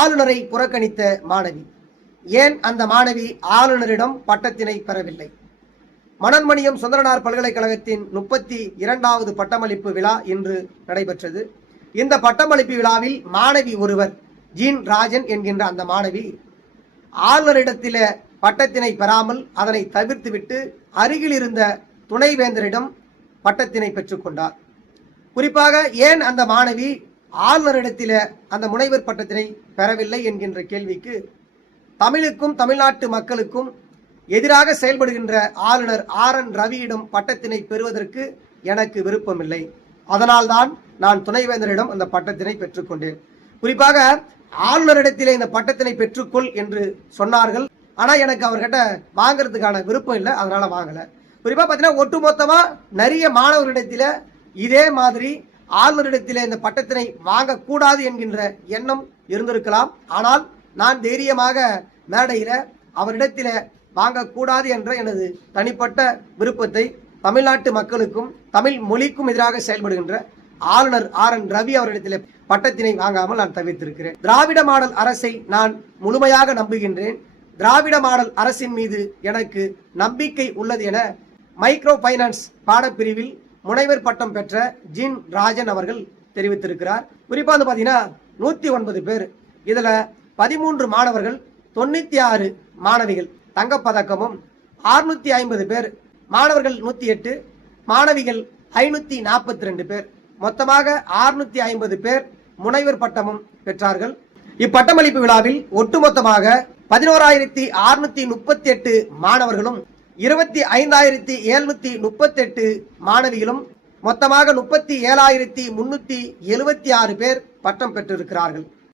ஆளுநரை புறக்கணித்த மாணவி. ஏன் அந்த மாணவி ஆளுநரிடம் பட்டத்தினை பெறவில்லை? மணன்மணியம் சுந்தரனார் பல்கலைக்கழகத்தின் முப்பத்தி இரண்டாவது பட்டமளிப்பு விழா இன்று நடைபெற்றது. இந்த பட்டமளிப்பு விழாவில் மாணவி ஒருவர் ஜீன் ராஜன் என்கின்ற அந்த மாணவி ஆளுநரிடத்தில பட்டத்தினை பெறாமல் அதனை தவிர்த்துவிட்டு அருகில் இருந்த துணைவேந்தரிடம் பட்டத்தினை பெற்றுக்கொண்டார். குறிப்பாக ஏன் அந்த மாணவி ஆளுநரிடத்தில அந்த முனைவர் பட்டத்தினை பெறவில்லை என்கின்ற கேள்விக்கு தமிழுக்கும் தமிழ்நாட்டு மக்களுக்கும் எதிராக செயல்படுகின்ற ஆளுநர் ஆர் என் ரவியிடம் பட்டத்தினை பெறுவதற்கு எனக்கு விருப்பமில்லை. அதனால்தான் நான் துணைவேந்தரிடம் அந்த பட்டத்தினை பெற்றுக்கொண்டேன். குறிப்பாக ஆளுநரிடத்திலே இந்த பட்டத்தினை பெற்றுக்கொள் என்று சொன்னார்கள். ஆனா எனக்கு அவர்கிட்ட வாங்குறதுக்கான விருப்பம் இல்லை. அதனால வாங்கலை. குறிப்பாக பார்த்தீங்கன்னா ஒட்டுமொத்தமாக நிறைய மாணவர்களிடத்தில் இதே மாதிரி ஆளுநரிடத்திலே இந்த பட்டத்தினை வாங்கக்கூடாது என்கின்ற எண்ணம் இருந்திருக்கலாம். ஆனால் நான் தைரியமாக மேடையில அவரிடத்தில வாங்கக்கூடாது என்ற எனது தனிப்பட்ட விருப்பத்தை தமிழ்நாட்டு மக்களுக்கும் தமிழ் மொழிக்கும் எதிராக செயல்படுகின்ற ஆளுநர் ஆர் என் ரவி அவரிடத்தில் பட்டத்தினை வாங்காமல் நான் தவிர்த்திருக்கிறேன் திராவிட மாடல் அரசை நான் முழுமையாக நம்புகின்றேன். திராவிட மாடல் அரசின் மீது எனக்கு நம்பிக்கை உள்ளது என மைக்ரோ ஃபைனான்ஸ் பாடப்பிரிவில் முனைவர் பட்டம் பெற்ற ஜின் ராஜன் அவர்கள் தெரிவித்திருக்கிறார். குறிப்பா வந்து பாத்தீங்கன்னா நூத்தி ஒன்பது பேர். இதுல பதிமூன்று மாணவர்கள் தொண்ணூத்தி ஆறு மாணவிகள் தங்கப்பதக்கமும் அறுநூத்தி ஐம்பது பேர். மாணவர்கள் நூத்தி எட்டு மாணவிகள் ஐநூத்தி நாற்பத்தி ரெண்டு பேர். மொத்தமாக அறுநூத்தி ஐம்பது பேர் முனைவர் பட்டமும் பெற்றார்கள். இப்பட்டமளிப்பு விழாவில் ஒட்டுமொத்தமாக பதினோராயிரத்தி அறுநூத்தி முப்பத்தி எட்டு மாணவர்களும் இருபத்தி ஐந்தாயிரத்தி எழுநூத்தி முப்பத்தி எட்டு மாணவிகளும் மொத்தமாக முப்பத்தி ஏழாயிரத்தி முன்னூத்தி எழுபத்தி ஆறு பேர் பட்டம் பெற்றிருக்கிறார்கள்.